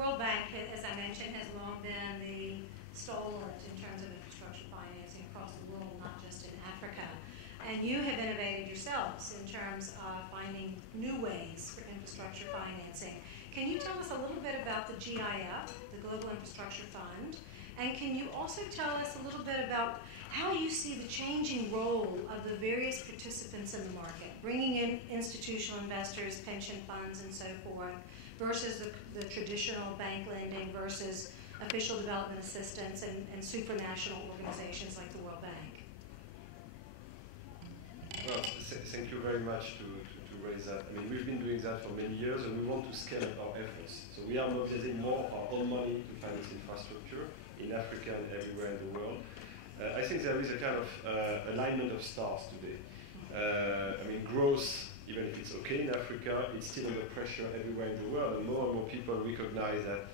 World Bank, as I mentioned, has long been the stalwart in terms of infrastructure financing across the world, not just in Africa. And you have innovated yourselves in terms of finding new ways for infrastructure financing. Can you tell us a little bit about the GIF, the Global Infrastructure Fund? And can you also tell us a little bit about how you see the changing role of the various participants in the market, bringing in institutional investors, pension funds, and so forth, versus the traditional bank lending versus official development assistance and supranational organizations like the World Bank? Well, thank you very much to raise that. I mean, we've been doing that for many years, and we want to scale up our efforts. So we are mobilizing more of our own money to finance infrastructure in Africa and everywhere in the world. I think there is a kind of alignment of stars today. I mean, growth, even if it's okay in Africa, it's still under pressure everywhere in the world, and more people recognize that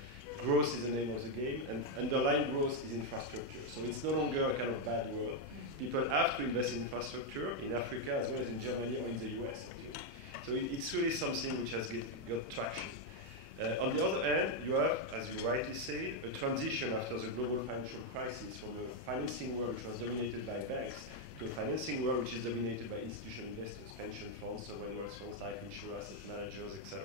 growth is the name of the game, and underlying growth is infrastructure. So it's no longer a kind of bad word. People have to invest in infrastructure in Africa as well as in Germany or in the US. So it's really something which has got traction. On the other hand, you have, as you rightly say, a transition after the global financial crisis from a financing world which was dominated by banks to a financing world which is dominated by institutional investors, pension funds, sovereign wealth funds, life insurance, asset managers, etc.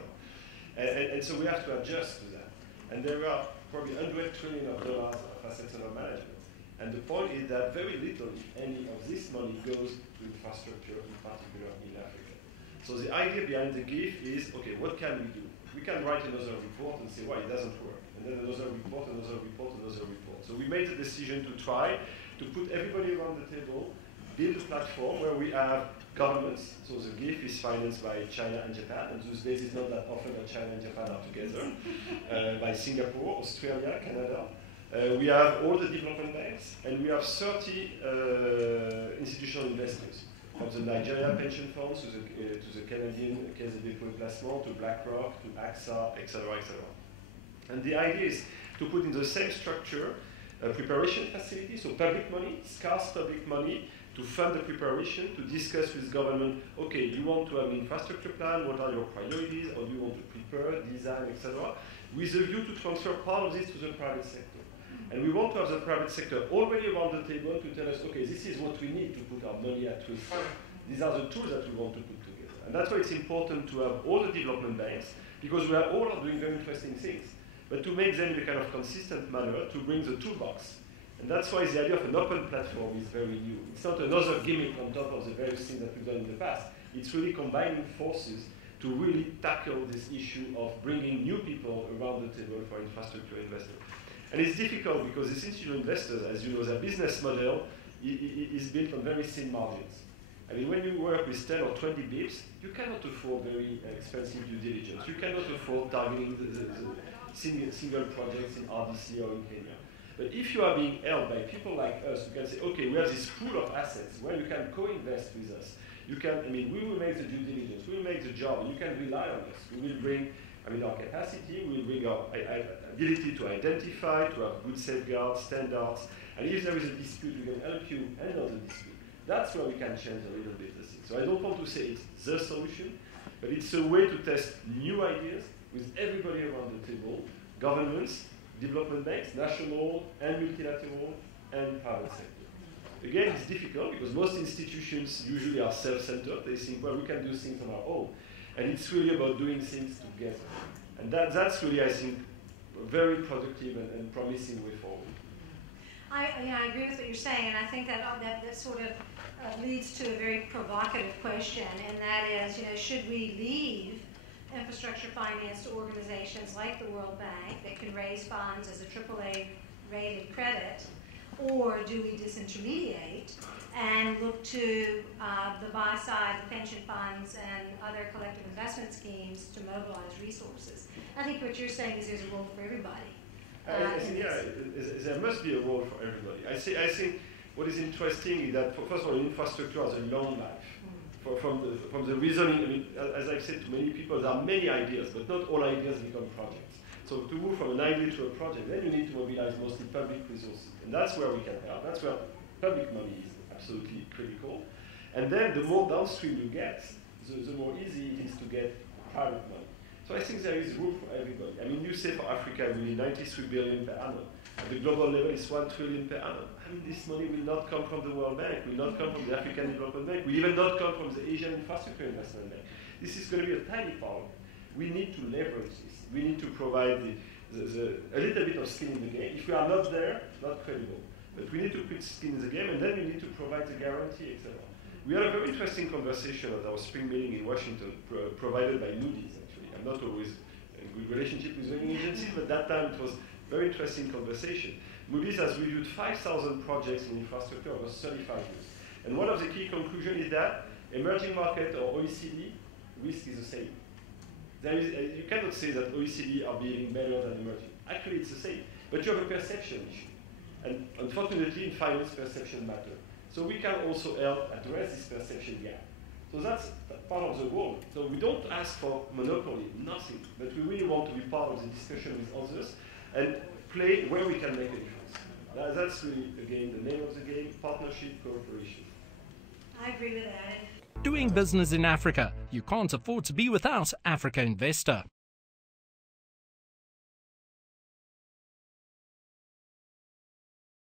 And so we have to adjust to that. And there are probably $100 trillion of assets under management. And the point is that very little, if any, of this money goes to infrastructure, in particular in Africa. So the idea behind the GIF is, okay, what can we do? We can write another report and say, well, it doesn't work. And then another report, another report, another report. So we made the decision to try to put everybody around the table, build a platform where we have governments. So the GIF is financed by China and Japan. And those days it's not that often that China and Japan are together. By Singapore, Australia, Canada. We have all the development banks, and we have 30 institutional investors. From the Nigeria pension funds to the Canadian Caisse de dépôt et placement, to BlackRock, to AXA, etc., etc. And the idea is to put in the same structure a preparation facility, so public money, scarce public money, to fund the preparation, to discuss with government, okay, you want to have an infrastructure plan, what are your priorities, how do you want to prepare, design, etc., with a view to transfer part of this to the private sector. And we want to have the private sector already around the table to tell us, okay, this is what we need to put our money at risk. These are the tools that we want to put together. And that's why it's important to have all the development banks, because we are all doing very interesting things, but to make them in a kind of consistent manner, to bring the toolbox. And that's why the idea of an open platform is very new. It's not another gimmick on top of the various things that we've done in the past. It's really combining forces to really tackle this issue of bringing new people around the table for infrastructure investment. And it's difficult because these institutional investors, as you know, their business model is built on very thin margins. I mean, when you work with 10 or 20 bips, you cannot afford very expensive due diligence. You cannot afford targeting the single projects in RDC or in Kenya. But if you are being held by people like us who can say, okay, we have this pool of assets where you can co-invest with us. You can, I mean, we will make the due diligence, we will make the job, and you can rely on us. We will bring, I mean, our capacity, we will bring our ability to identify, to have good safeguards, standards, and if there is a dispute, we can help you handle the dispute. That's where we can change a little bit the thing. So I don't want to say it's the solution, but it's a way to test new ideas with everybody around the table, governments, development banks, national and multilateral, and private sector. Again, it's difficult because most institutions usually are self-centered. They think, well, we can do things on our own. And it's really about doing things together. And that's really, I think, a very productive and promising way forward. I agree with what you're saying, and I think that sort of leads to a very provocative question, and that is, should we leave infrastructure finance to organizations like the World Bank that can raise funds as a AAA rated credit, or do we disintermediate and look to the buy side, the pension funds, and other collective investment schemes to mobilize resources? I think what you're saying is there's a role for everybody. I think, there must be a role for everybody. I think what is interesting is that, first of all, infrastructure has a long life. From the reasoning, I mean, as I've said to many people, there are many ideas, but not all ideas become projects. So to move from an idea to a project, then you need to mobilize mostly public resources. And that's where we can help. That's where public money is absolutely critical. And then the more downstream you get, the more easy it is to get private money. So So I think there is room for everybody. I mean, you say for Africa, we need 93 billion per annum. At the global level, it's 1 trillion per annum. I mean, this money will not come from the World Bank, will not come from the African Development Bank, will even not come from the Asian Infrastructure Investment Bank. This is going to be a tiny part. We need to leverage this. We need to provide a little bit of skin in the game. If we are not there, not credible. But we need to put skin in the game, and then we need to provide the guarantee, etc. We had a very interesting conversation at our spring meeting in Washington, provided by Moody's, actually. I'm not always in good relationship with rating agencies, but that time it was a very interesting conversation. Moody's has reviewed 5,000 projects in infrastructure over 35 years. And one of the key conclusions is that emerging market or OECD, risk is the same. You cannot say that OECD are behaving better than emerging. Actually, it's the same. But you have a perception issue. And unfortunately, in finance, perception matters. So we can also help address this perception gap. So that's part of the world. So we don't ask for monopoly, nothing. But we really want to be part of the discussion with others and play where we can make a difference. That's really, again, the name of the game, partnership, cooperation. I agree with that. Doing business in Africa, you can't afford to be without Africa Investor.